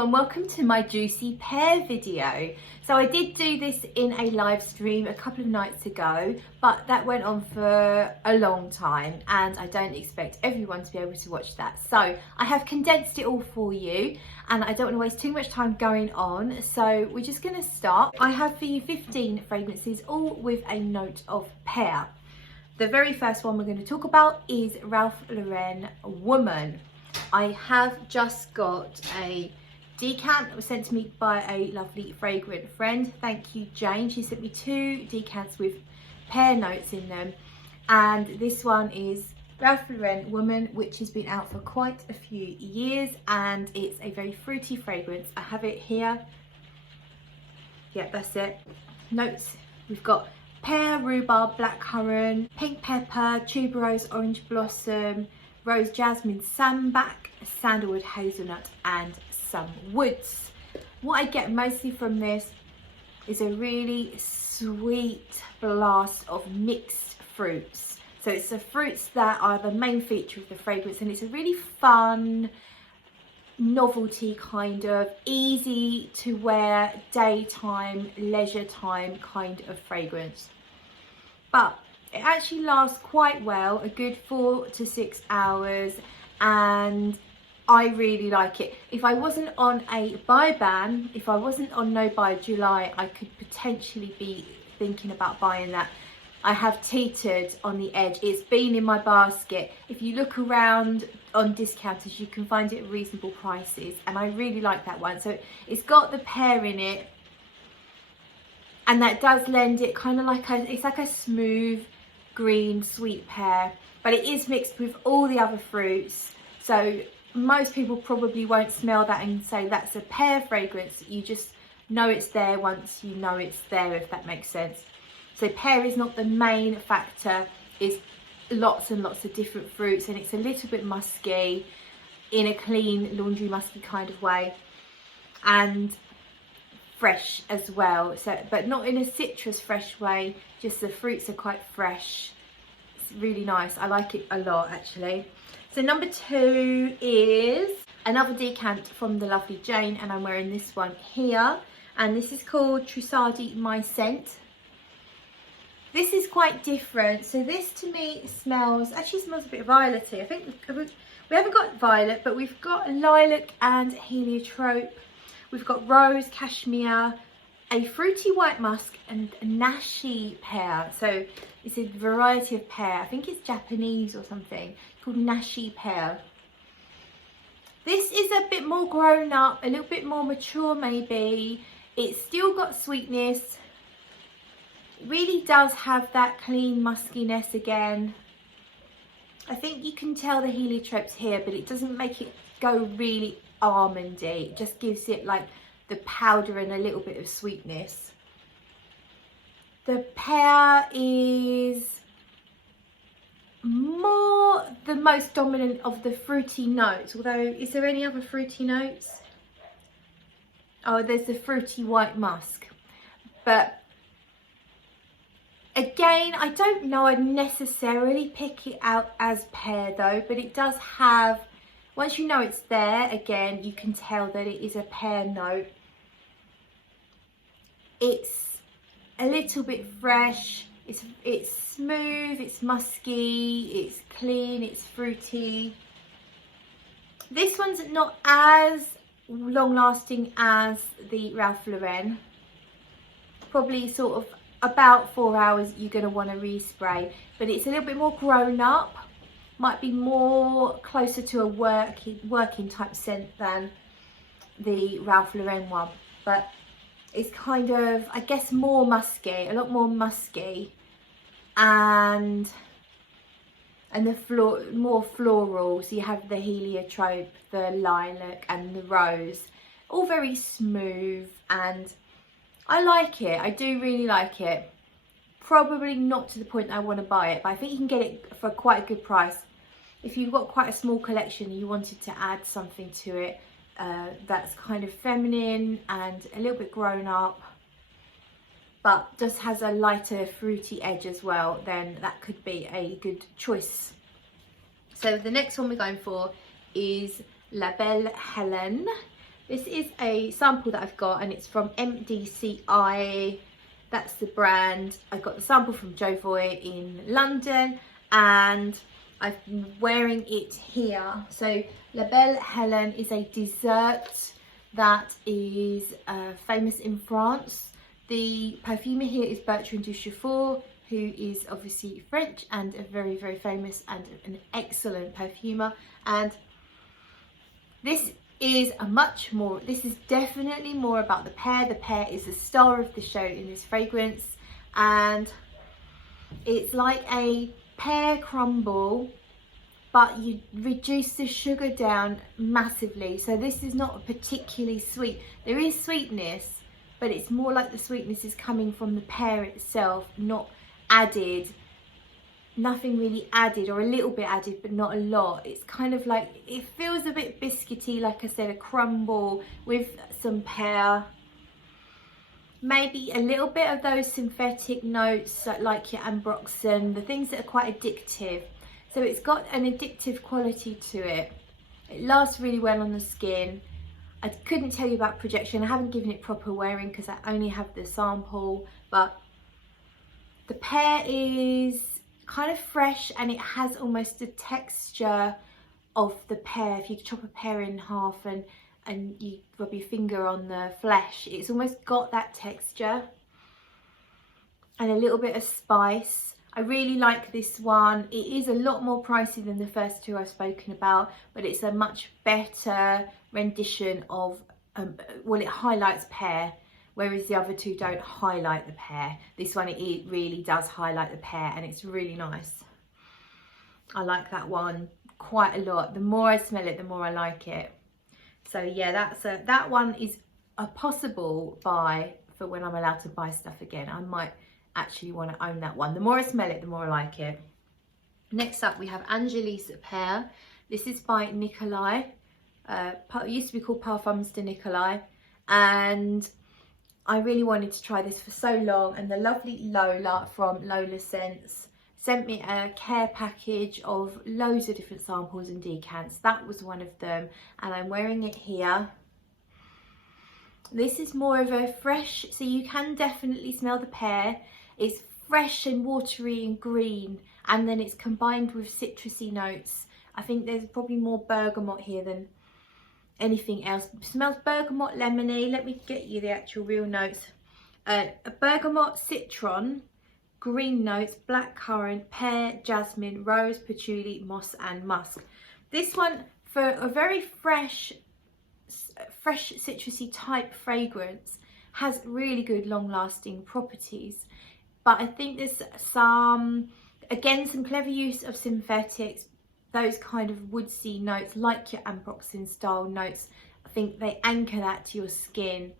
everyone, welcome to my juicy pear video. So I did do this in a live stream a couple of nights ago, but that went on for a long time and I don't expect everyone to be able to watch that. So I have condensed it all for you and I don't want to waste too much time going on. So we're just going to start. I have for you 15 fragrances, all with a note of pear. The very first one we're going to talk about is Ralph Lauren Woman. I have just got a decant that was sent to me by a lovely fragrant friend. Thank you, Jane. She sent me 2 decants with pear notes in them. And this one is Ralph Lauren Woman, which has been out for quite a few years. And it's a very fruity fragrance. I have it here. Yeah, that's it. Notes. We've got pear, rhubarb, blackcurrant, pink pepper, tuberose, orange blossom, rose jasmine, sambac, sandalwood, hazelnut and some woods. What I get mostly from this is a really sweet blast of mixed fruits. So it's the fruits that are the main feature of the fragrance, and it's a really fun novelty kind of easy to wear daytime, leisure time kind of fragrance. But it actually lasts quite well, a good 4 to 6 hours, and I really like it. If I wasn't on a buy ban, if I wasn't on no buy July, I could potentially be thinking about buying that. I have teetered on the edge. It's been in my basket. If you look around on discounters, you can find it at reasonable prices, and I really like that one. So it's got the pear in it, and that does lend it kind of like it's like a smooth green sweet pear, but it is mixed with all the other fruits, so most people probably won't smell that and say that's a pear fragrance. You just know it's there once you know it's there, if that makes sense. So pear is not the main factor, it's lots and lots of different fruits, and it's a little bit musky in a clean laundry musky kind of way, and fresh as well, so but not in a citrus fresh way, just the fruits are quite fresh. It's really nice. I like it a lot actually. So number 2 is another decant from the lovely Jane, and I'm wearing this one here, and this is called Trussardi My Scent. This is quite different. So this to me smells a bit violety. I think we haven't got violet, but we've got lilac and heliotrope. We've got rose, cashmere, a fruity white musk and a nashi pear. So it's a variety of pear. I think it's Japanese or something, called nashi pear. This is a bit more grown up, a little bit more mature maybe. It's still got sweetness. It really does have that clean muskiness again. I think you can tell the heliotropes here, but it doesn't make it go really almondy. It just gives it like the powder and a little bit of sweetness. The pear is more the most dominant of the fruity notes, although is there any other fruity notes? Oh, there's the fruity white musk, but again, I don't know I'd necessarily pick it out as pear though, but it does have, once you know it's there, again, you can tell that it is a pear note. It's a little bit fresh, it's smooth, it's musky, it's clean, it's fruity. This one's not as long lasting as the Ralph Lauren. Probably sort of about 4 hours you're going to want to respray, but it's a little bit more grown up. Might be more closer to a working type scent than the Ralph Lauren one, but it's kind of, I guess, more musky, a lot more musky, and the more floral. So you have the heliotrope, the lilac and the rose, all very smooth, and I like it. I do really like it. Probably not to the point that I want to buy it, but I think you can get it for quite a good price. If you've got quite a small collection and you wanted to add something to it that's kind of feminine and a little bit grown up, but just has a lighter fruity edge as well, then that could be a good choice. So the next one we're going for is La Belle Helen. This is a sample that I've got, and it's from MDCI. That's the brand. I got the sample from Jovoy in London, and I've been wearing it here. So La Belle Helen is a dessert that is famous in France. The perfumer here is Bertrand Duchefort, who is obviously French and a very, very famous and an excellent perfumer. And this is this is definitely more about the pear. The pear is the star of the show in this fragrance, and it's like a pear crumble, but you reduce the sugar down massively. So this is not particularly sweet. There is sweetness, but it's more like the sweetness is coming from the pear itself, not added. Nothing really added, or a little bit added, but not a lot. It's kind of like, it feels a bit biscuity, like I said, a crumble with some pear. Maybe a little bit of those synthetic notes like your ambroxan, the things that are quite addictive. So it's got an addictive quality to it. It lasts really well on the skin. I couldn't tell you about projection. I haven't given it proper wearing because I only have the sample, but the pear is kind of fresh, and it has almost the texture of the pear. If you chop a pear in half and you rub your finger on the flesh, it's almost got that texture and a little bit of spice. I really like this one. It is a lot more pricey than the first two I've spoken about, but it's a much better rendition of well, it highlights pear, whereas the other two don't highlight the pear. This one, it really does highlight the pear, and it's really nice. I like that one quite a lot. The more I smell it, the more I like it. So yeah, that one is a possible buy for when I'm allowed to buy stuff again. I might actually want to own that one. The more I smell it, the more I like it. Next up, we have Angelys Pear. This is by Nikolai. It used to be called Parfums de Nicolai, and I really wanted to try this for so long, and the lovely Lola from Lola Scents sent me a care package of loads of different samples and decants. That was one of them, and I'm wearing it here. This is more of a fresh, so you can definitely smell the pear. It's fresh and watery and green, and then it's combined with citrusy notes. I think there's probably more bergamot here than anything else. It smells bergamot, lemony. Let me get you the actual real notes. A bergamot, citron, green notes, blackcurrant, pear, jasmine, rose, patchouli, moss and musk. This one, for a very fresh citrusy type fragrance, has really good long-lasting properties. But I think there's some clever use of synthetics, those kind of woodsy notes like your ambroxan style notes. I think they anchor that to your skin,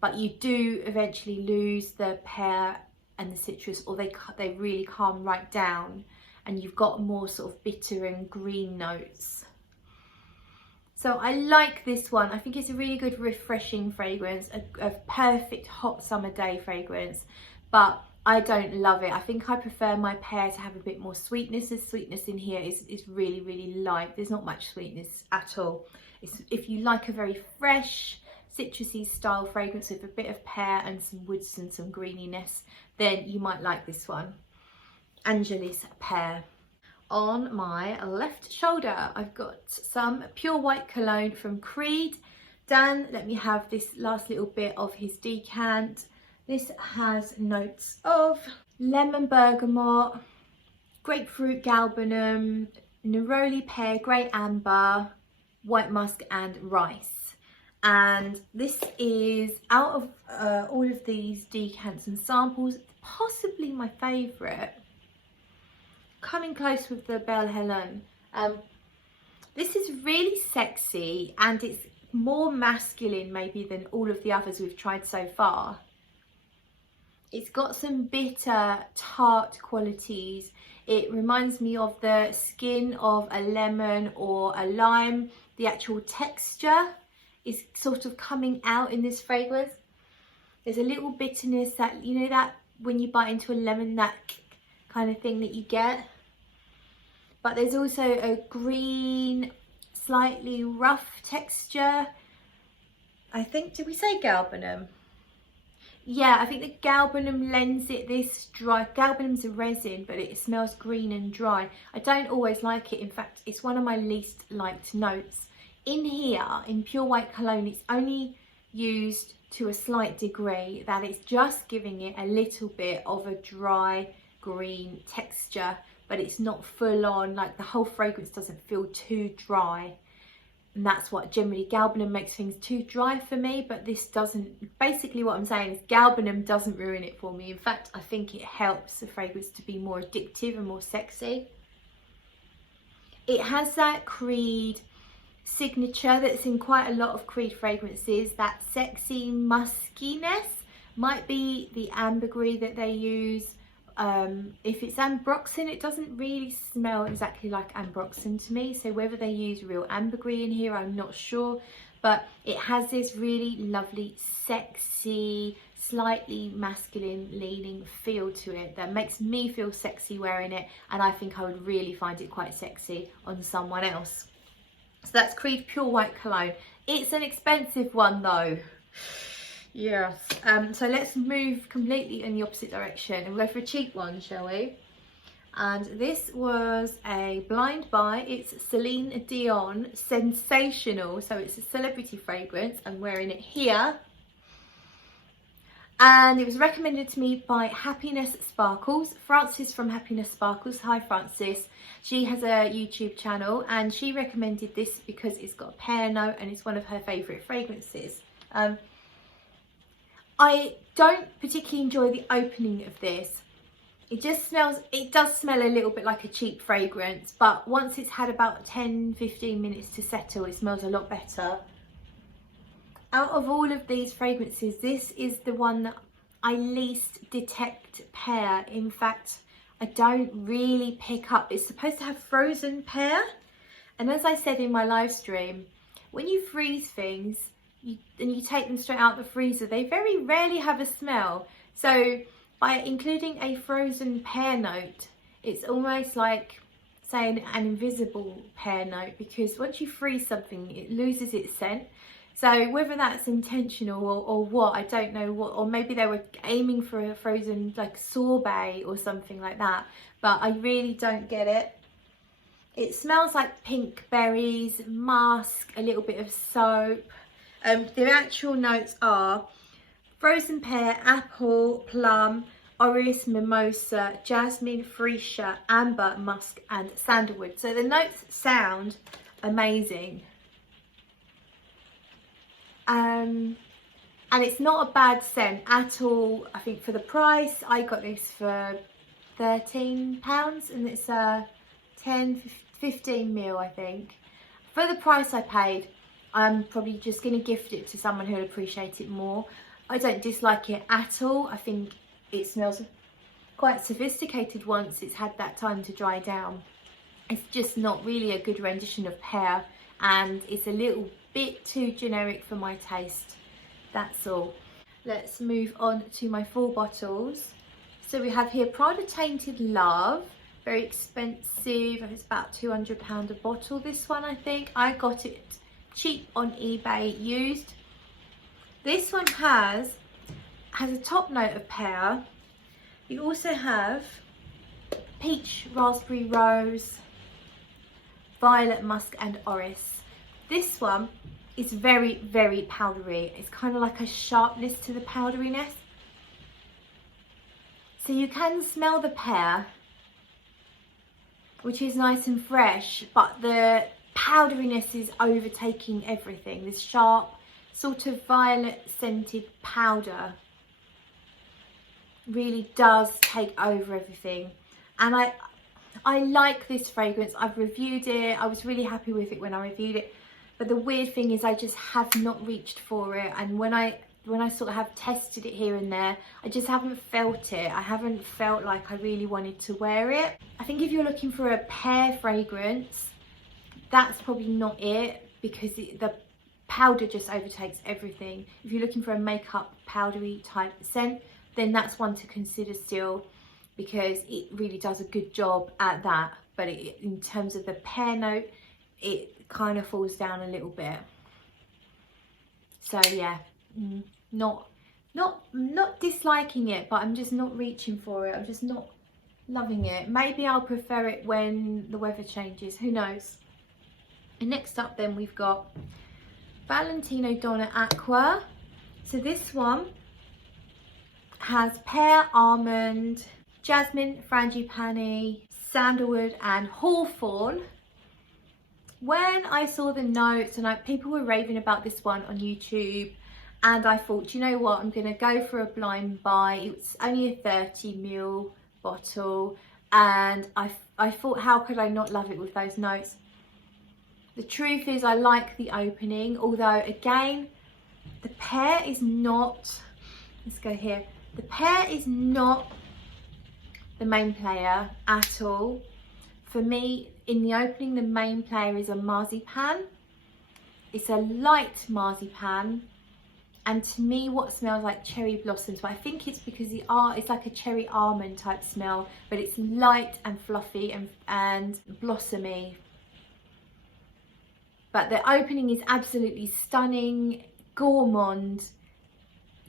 but you do eventually lose the pear and the citrus, or they really calm right down, and you've got more sort of bitter and green notes. So I like this one. I think it's a really good refreshing fragrance, a perfect hot summer day fragrance, but I don't love it. I think I prefer my pear to have a bit more sweetness. The sweetness in here is really, really light. There's not much sweetness at all. If you like a very fresh, citrusy style fragrance with a bit of pear and some woods and some greeniness, then you might like this one. Angelys Pear. On my left shoulder, I've got some pure white cologne from Creed. Dan let me have this last little bit of his decant. This has notes of lemon bergamot, grapefruit galbanum, neroli pear, grey amber, white musk and rice. And this is, out of all of these decants and samples, possibly my favourite. Coming close with the Belle Helene. This is really sexy, and it's more masculine maybe than all of the others we've tried so far. It's got some bitter, tart qualities. It reminds me of the skin of a lemon or a lime. The actual texture is sort of coming out in this fragrance. There's a little bitterness that, you know, that when you bite into a lemon, that kind of thing that you get. But there's also a green, slightly rough texture. I think, did we say galbanum? Yeah, I think the galbanum lends it this dry. Galbanum's a resin, but it smells green and dry. I don't always like it. In fact, it's one of my least liked notes. In here, in Pure White Cologne, it's only used to a slight degree, that it's just giving it a little bit of a dry green texture, but it's not full on, like the whole fragrance doesn't feel too dry. And that's what generally galbanum makes things too dry for me, but this doesn't. Basically what I'm saying is galbanum doesn't ruin it for me. In fact, I think it helps the fragrance to be more addictive and more sexy. It has that Creed signature that's in quite a lot of Creed fragrances, that sexy muskiness. Might be the ambergris that they use. If it's ambroxan, it doesn't really smell exactly like ambroxan to me, so whether they use real ambergris in here, I'm not sure, but it has this really lovely, sexy, slightly masculine leaning feel to it that makes me feel sexy wearing it, and I think I would really find it quite sexy on someone else. So that's Creed Pure White Cologne. It's an expensive one though. Yes. So let's move completely in the opposite direction and go for a cheap one, shall we? And this was a blind buy. It's Celine Dion Sensational. So it's a celebrity fragrance. I'm wearing it here. And it was recommended to me by Happiness Sparkles. Frances from Happiness Sparkles. Hi Frances. She has a YouTube channel and she recommended this because it's got a pear note and it's one of her favourite fragrances. I don't particularly enjoy the opening of this. It just smells, it does smell a little bit like a cheap fragrance, but once it's had about 10-15 minutes to settle, it smells a lot better. Out of all of these fragrances, this is the one that I least detect pear. In fact, I don't really pick up. It's supposed to have frozen pear. And as I said in my live stream, when you freeze things, and you take them straight out the freezer, they very rarely have a smell. So by including a frozen pear note, it's almost like saying an invisible pear note, because once you freeze something, it loses its scent. So whether that's intentional or what, I don't know what, or maybe they were aiming for a frozen like sorbet or something like that, but I really don't get it. It smells like pink berries, musk, a little bit of soap. The actual notes are frozen pear, apple, plum, orris, mimosa, jasmine, freesia, amber, musk and sandalwood. So the notes sound amazing. And it's not a bad scent at all. I think for the price, I got this for £13 and it's 10-15 mil, I think. For the price I paid, I'm probably just going to gift it to someone who'll appreciate it more. I don't dislike it at all. I think it smells quite sophisticated once it's had that time to dry down. It's just not really a good rendition of pear, and it's a little bit too generic for my taste. That's all. Let's move on to my full bottles. So we have here Prada Tainted Love. Very expensive. It's about £200 a bottle, this one, I think. I got it cheap on eBay, used. This one has a top note of pear. You also have peach, raspberry, rose, violet, musk and orris. This one is very, very powdery. It's kind of like a sharpness to the powderiness. So you can smell the pear, which is nice and fresh, but the powderiness is overtaking everything. This sharp sort of violet scented powder really does take over everything, and I like this fragrance. I've reviewed it. I was really happy with it when I reviewed it, but the weird thing is I just have not reached for it, and when I sort of have tested it here and there, I just haven't felt it. I haven't felt like I really wanted to wear it. I think if you're looking for a pear fragrance, that's probably not it, because the powder just overtakes everything. If you're looking for a makeup powdery type scent, then that's one to consider still, because it really does a good job at that. But in terms of the pear note, it kind of falls down a little bit. So yeah, not disliking it, but I'm just not reaching for it. I'm just not loving it. Maybe I'll prefer it when the weather changes, who knows. And next up then we've got Valentino Donna Acqua. So this one has pear, almond, jasmine, frangipani, sandalwood and hawthorn. When I saw the notes and people were raving about this one on YouTube, and I thought, you know what, I'm going to go for a blind buy. It's only a 30ml bottle, and I thought, how could I not love it with those notes? The truth is I like the opening, although again, the pear is not, let's go here, the pear is not the main player at all. For me, in the opening, the main player is a marzipan. It's a light marzipan, and to me what smells like cherry blossoms, but I think it's because it's like a cherry almond type smell, but it's light and fluffy and blossomy. But the opening is absolutely stunning, gourmand,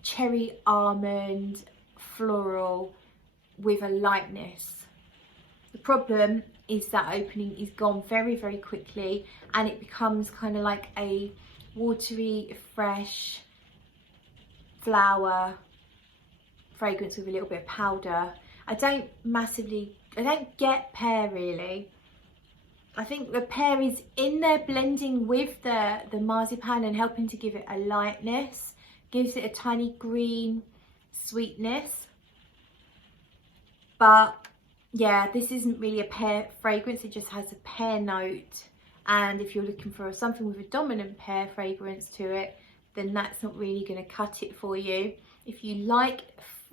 cherry almond, floral with a lightness. The problem is that opening is gone very, very quickly, and it becomes kind of like a watery, fresh flower fragrance with a little bit of powder. I don't get pear really. I think the pear is in there blending with the marzipan and helping to give it a lightness, gives it a tiny green sweetness. But yeah, this isn't really a pear fragrance, it just has a pear note. And if you're looking for something with a dominant pear fragrance to it, then that's not really going to cut it for you. If you like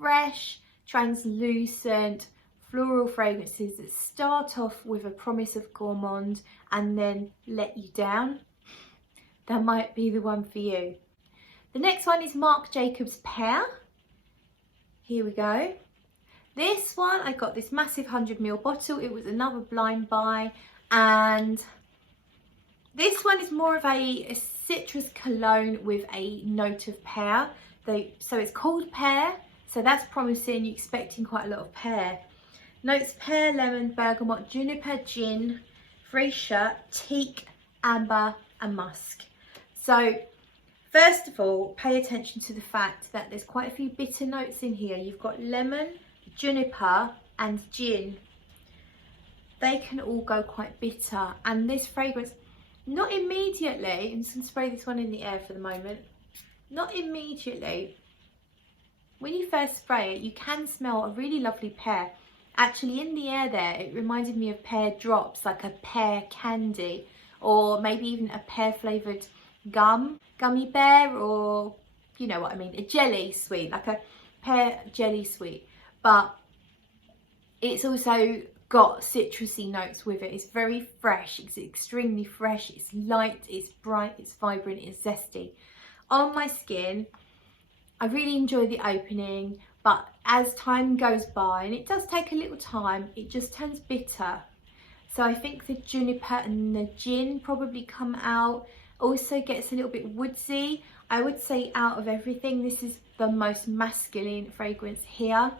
fresh, translucent, floral fragrances that start off with a promise of gourmand and then let you down, that might be the one for you. The next one is Marc Jacobs Pear. Here we go. This one, I got this massive 100ml bottle. It was another blind buy, and this one is more of a citrus cologne with a note of pear. So it's called Pear, so that's promising. You're expecting quite a lot of pear. Notes pear, lemon, bergamot, juniper, gin, freesia, teak, amber and musk. So first of all, pay attention to the fact that there's quite a few bitter notes in here. You've got lemon, juniper and gin. They can all go quite bitter, and this fragrance, not immediately, I'm just going to spray this one in the air for the moment, not immediately. When you first spray it, you can smell a really lovely pear. Actually, in the air there, it reminded me of pear drops, like a pear candy, or maybe even a pear flavoured gummy bear, or you know what I mean, a jelly sweet, like a pear jelly sweet. But it's also got citrusy notes with it. It's very fresh, it's extremely fresh, it's light, it's bright, it's vibrant, it's zesty. On my skin, I really enjoy the opening, but as time goes by, and it does take a little time, it just turns bitter. So I think the juniper and the gin probably come out. Also gets a little bit woodsy. I would say out of everything, this is the most masculine fragrance here.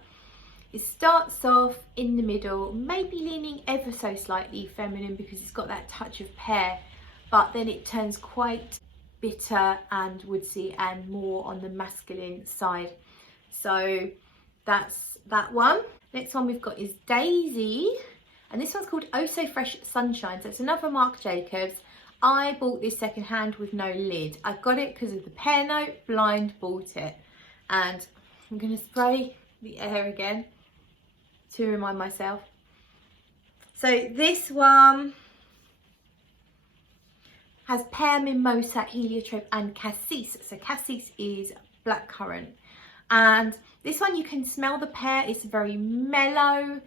It starts off in the middle, maybe leaning ever so slightly feminine because it's got that touch of pear, but then it turns quite bitter and woodsy and more on the masculine side. So that's that one. Next one we've got is Daisy, and this one's called Oh So Fresh Sunshine. So it's another Marc Jacobs. I bought this secondhand with no lid. I got it because of the pear note, blind bought it. And I'm going to spray the air again to remind myself. So this one has pear, mimosa, heliotrope and cassis. So cassis is blackcurrant. And this one you can smell the pear. It's very mellow.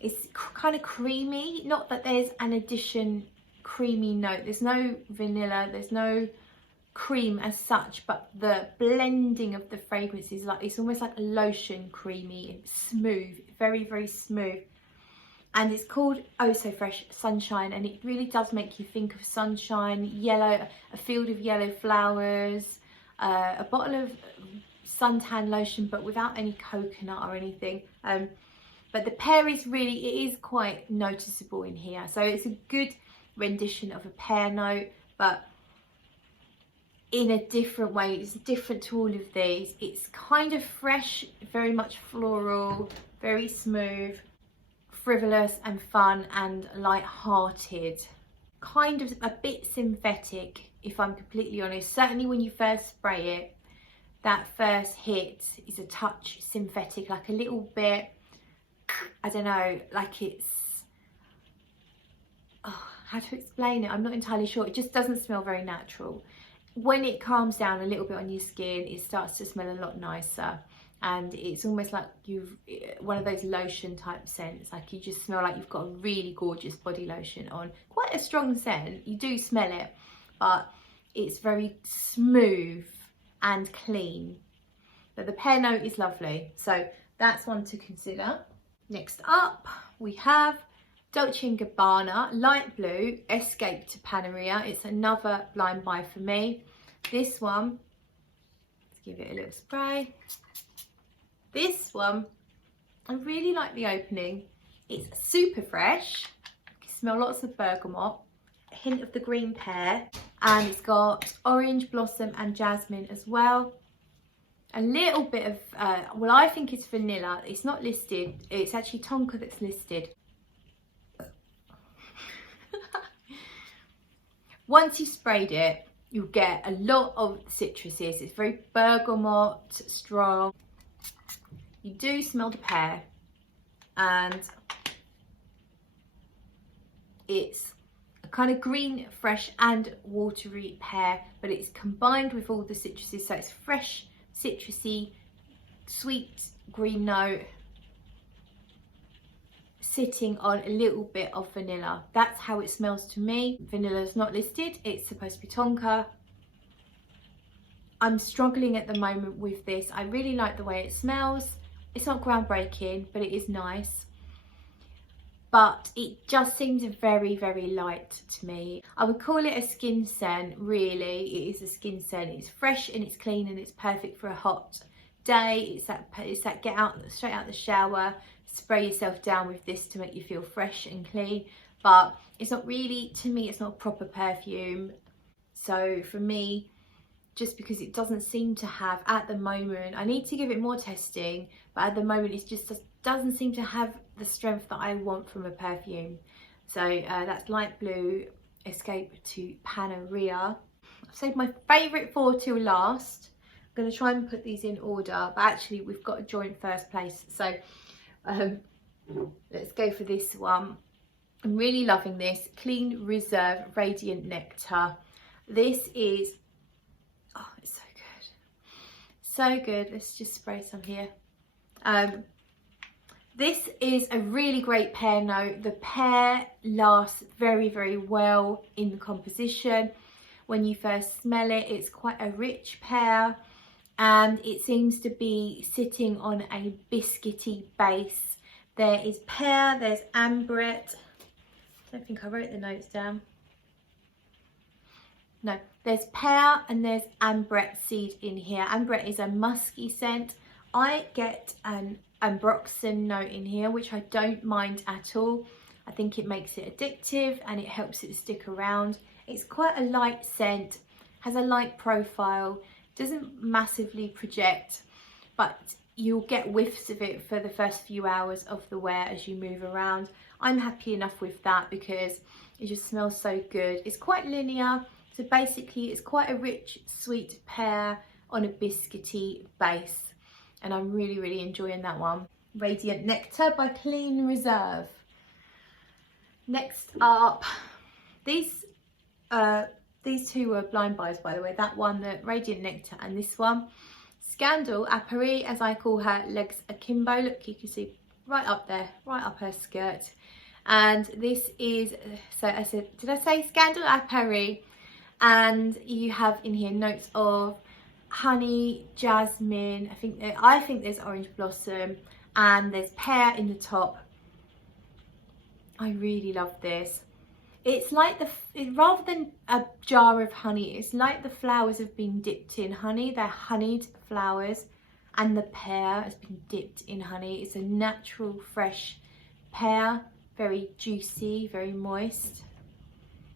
It's kind of creamy. Not that there's an addition creamy note. There's no vanilla. There's no cream as such, but the blending of the fragrance is like, it's almost like a lotion, creamy, smooth, very, very smooth. And it's called Oh So Fresh Sunshine, and it really does make you think of sunshine, yellow, a field of yellow flowers, a bottle of suntan lotion, but without any coconut or anything. But the pear is really, it is quite noticeable in here. So it's a good rendition of a pear note, but in a different way. It's different to all of these. It's kind of fresh, very much floral, very smooth, frivolous and fun and light-hearted. Kind of a bit synthetic, if I'm completely honest. Certainly when you first spray it, that first hit is a touch synthetic, like a little bit, I don't know, like it's, oh, how to explain it? I'm not entirely sure. It just doesn't smell very natural. When it calms down a little bit on your skin, it starts to smell a lot nicer. And it's almost like you've, one of those lotion type scents, like you just smell like you've got a really gorgeous body lotion on. Quite a strong scent, you do smell it, but it's very smooth and clean. But the pear note is lovely, so that's one to consider. Next up, we have Dolce & Gabbana Light Blue Escape to Paneria. It's another blind buy for me. This one, let's give it a little spray. This one, I really like the opening. It's super fresh. You can smell lots of bergamot, a hint of the green pear, and it's got orange blossom and jasmine as well. A little bit of, well, I think it's vanilla. It's not listed. It's actually tonka that's listed. Once you've sprayed it, you'll get a lot of citruses. It's very bergamot, strong. You do smell the pear, and it's a kind of green, fresh and watery pear, but it's combined with all the citruses, so it's fresh, citrusy, sweet green note, sitting on a little bit of vanilla. That's how it smells to me. Vanilla is not listed. It's supposed to be tonka. I'm struggling at the moment with this. I really like the way it smells. It's not groundbreaking, but it is nice. But it just seems very, very light to me. I would call it a skin scent, really. It is a skin scent. It's fresh and it's clean and it's perfect for a hot day. It's that get out, straight out the shower, spray yourself down with this to make you feel fresh and clean. But it's not really, to me, it's not a proper perfume. So for me, just because it doesn't seem to have, at the moment, I need to give it more testing, but at the moment it just doesn't seem to have the strength that I want from a perfume. So that's Light Blue Escape to Paneria. I've saved my favourite four till last. I'm going to try and put these in order, but actually we've got a joint first place, so let's go for this one. I'm really loving this. Clean Reserve Radiant Nectar. This is, oh, it's so good. So good. Let's just spray some here. This is a really great pear note. The pear lasts very, very well in the composition. When you first smell it, it's quite a rich pear, and it seems to be sitting on a biscuity base. There is pear, there's ambrette. I don't think I wrote the notes down. No, there's pear and there's ambrette seed in here. Ambrette is a musky scent. I get an ambroxan note in here, which I don't mind at all. I think it makes it addictive and it helps it stick around. It's quite a light scent, has a light profile, doesn't massively project, but you'll get whiffs of it for the first few hours of the wear as you move around. I'm happy enough with that because it just smells so good. It's quite linear, so basically it's quite a rich, sweet pear on a biscuity base, and I'm really, really enjoying that one. Radiant Nectar by Clean Reserve. Next up, these two were blind buys, by the way. That one, the Radiant Nectar, and this one. Scandal, à Peri, as I call her, legs akimbo. Look, you can see right up there, right up her skirt. And this is, so I said, did I say Scandal à Peri? And you have in here notes of honey, jasmine, I think there's orange blossom, and there's pear in the top. I really love this. It's like rather than a jar of honey, it's like the flowers have been dipped in honey. They're honeyed flowers, and the pear has been dipped in honey. It's a natural, fresh pear, very juicy, very moist.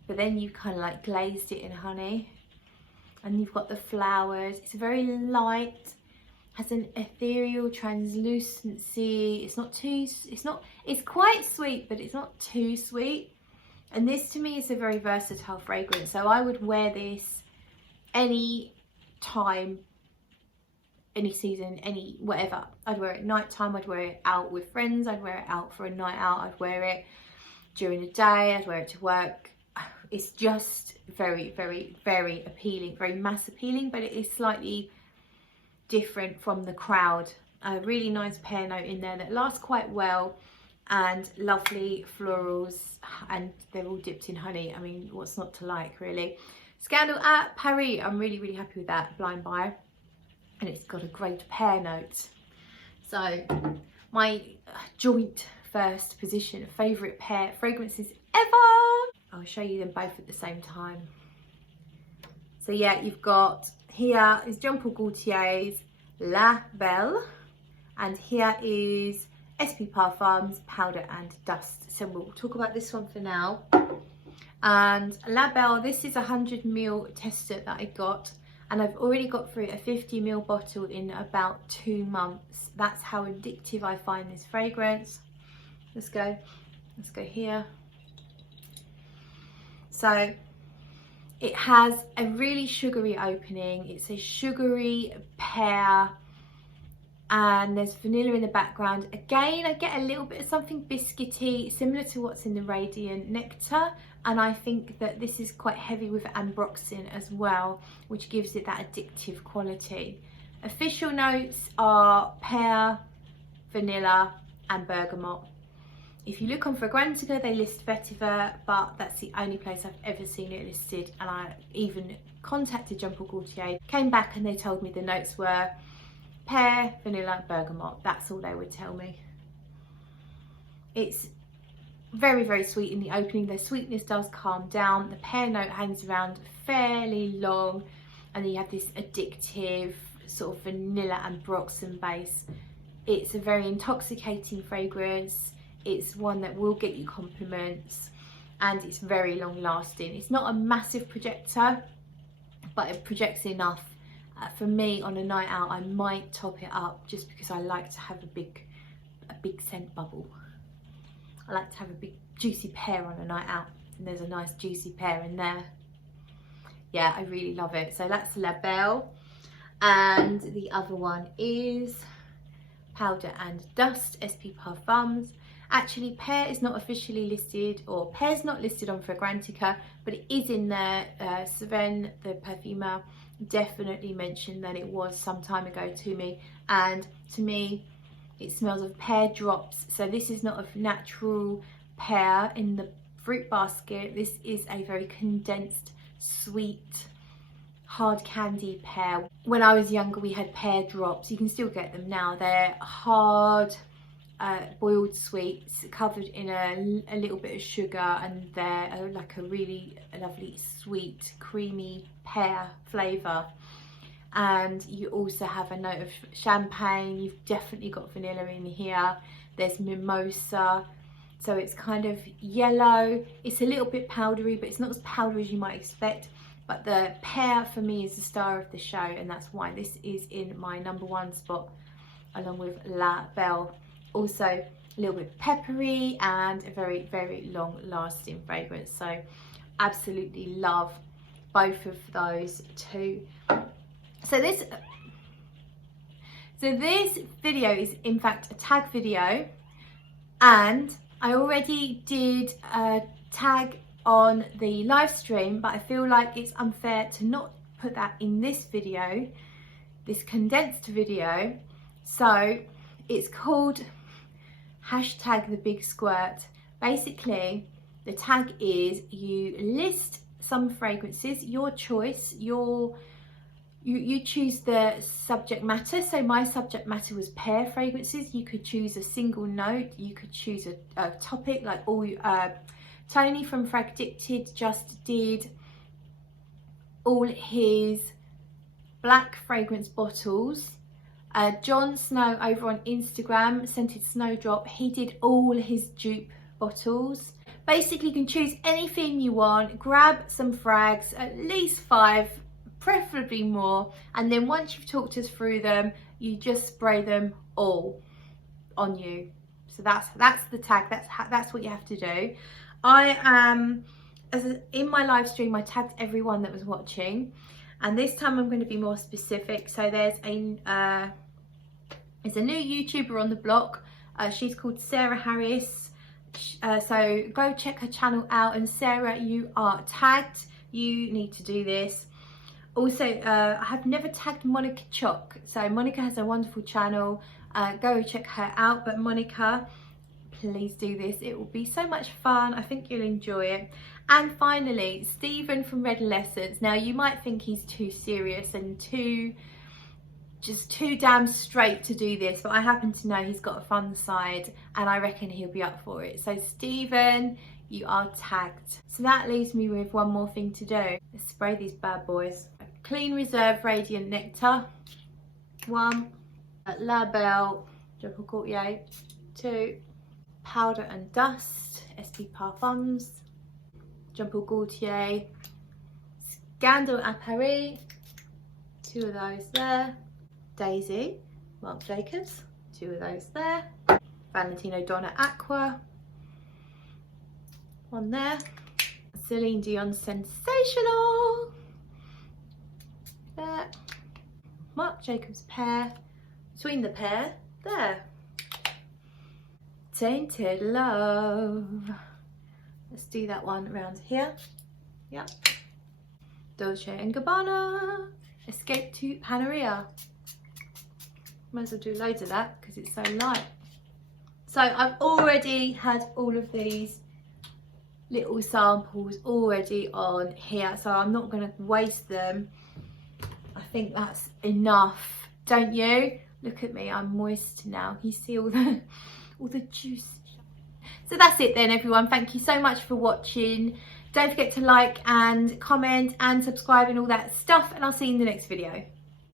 But then you kind of like glazed it in honey, and you've got the flowers. It's very light, has an ethereal translucency. It's quite sweet, but it's not too sweet. And this to me is a very versatile fragrance. So I would wear this any time, any season, any whatever. I'd wear it at night time, I'd wear it out with friends, I'd wear it out for a night out, I'd wear it during the day, I'd wear it to work. It's just very, very, very appealing, very mass appealing, but it is slightly different from the crowd. A really nice pear note in there that lasts quite well, and lovely florals, and they're all dipped in honey. I mean, what's not to like, really? Scandal at Peri, I'm really, really happy with that, blind buy. And it's got a great pear note. So my joint first position favourite pear fragrances ever. I'll show you them both at the same time. So yeah, you've got, here is Jean Paul Gaultier's La Belle, and here is SP Parfums Powder and Dust. So we'll talk about this one for now. And La Belle, this is a 100ml tester that I got, and I've already got through a 50ml bottle in about 2 months. That's how addictive I find this fragrance. Let's go here. So it has a really sugary opening. It's a sugary pear, and there's vanilla in the background. Again, I get a little bit of something biscuity, similar to what's in the Radiant Nectar, and I think that this is quite heavy with ambroxan as well, which gives it that addictive quality. Official notes are pear, vanilla and bergamot. If you look on Fragrantica, they list vetiver, but that's the only place I've ever seen it listed, and I even contacted Jean Paul Gaultier, came back and they told me the notes were pear, vanilla, bergamot. That's all they would tell me. It's very, very sweet in the opening. The sweetness does calm down. The pear note hangs around fairly long, and then you have this addictive sort of vanilla and ambroxan base. It's a very intoxicating fragrance. It's one that will get you compliments, and it's very long lasting. It's not a massive projector, but it projects enough. For me, on a night out, I might top it up just because I like to have a big scent bubble. I like to have a big juicy pear on a night out, and there's a nice juicy pear in there. Yeah, I really love it. So that's La Belle, and the other one is Powder and Dust, SP Parfums. Actually, Pear is not officially listed, or Pear's not listed on Fragrantica, but it is in there. Sven, the perfumer, definitely mentioned that it was some time ago to me, and to me it smells of pear drops. So this is not a natural pear in the fruit basket. This is a very condensed, sweet, hard candy pear. When I was younger, we had pear drops. You can still get them now. They're hard boiled sweets covered in a little bit of sugar, and they're like a really lovely sweet creamy pear flavour. And you also have a note of champagne. You've definitely got vanilla in here. There's mimosa, so it's kind of yellow. It's a little bit powdery, but it's not as powdery as you might expect. But the pear for me is the star of the show, and that's why this is in my #1 spot, along with La Belle. Also a little bit peppery and a very, very long lasting fragrance. So absolutely love both of those two. So this video is in fact a tag video, and I already did a tag on the live stream, but I feel like it's unfair to not put that in this video, this condensed video. So it's called #TheBigSquirt. Basically, the tag is you list some fragrances, your choice, you choose the subject matter. So my subject matter was pear fragrances. You could choose a single note, you could choose a topic like all Tony from Fragdicted just did all his black fragrance bottles. John Snow over on Instagram, Scented Snowdrop, he did all his dupe bottles. Basically, you can choose any theme you want, grab some frags, at least 5, preferably more, and then once you've talked us through them, you just spray them all on you. So that's the tag, that's what you have to do. I am, in my live stream, I tagged everyone that was watching, and this time I'm going to be more specific. So there's a new YouTuber on the block. She's called Sarah Harris. So go check her channel out, and Sarah, you are tagged. You need to do this. Also, I have never tagged Monica Chock. So Monica has a wonderful channel. Go check her out. But Monica, please do this. It will be so much fun. I think you'll enjoy it. And finally, Stephen from Red Lessons. Now, you might think he's too serious and just too damn straight to do this, but I happen to know he's got a fun side, and I reckon he'll be up for it. So Stephen, you are tagged. So that leaves me with one more thing to do. Let's spray these bad boys. Clean Reserve Radiant Nectar, 1. La Belle Je Peux Courtier, 2. Powder and Dust, SP Parfums, Jean Paul Gaultier, Scandal à Paris, 2 of those there. Daisy, Marc Jacobs, 2 of those there. Valentino Donna Aqua, 1 there. Celine Dion Sensational, there. Marc Jacobs Pear, between the pair, there. Tainted Love, let's do that one around here. Yep. Dolce and Gabbana, Escape to Paneria. Might as well do loads of that because it's so light. So I've already had all of these little samples already on here, so I'm not going to waste them. I think that's enough, don't you? Look at me, I'm moist now. You see all the juice. So that's it then, everyone. Thank you so much for watching. Don't forget to like and comment and subscribe and all that stuff, and I'll see you in the next video.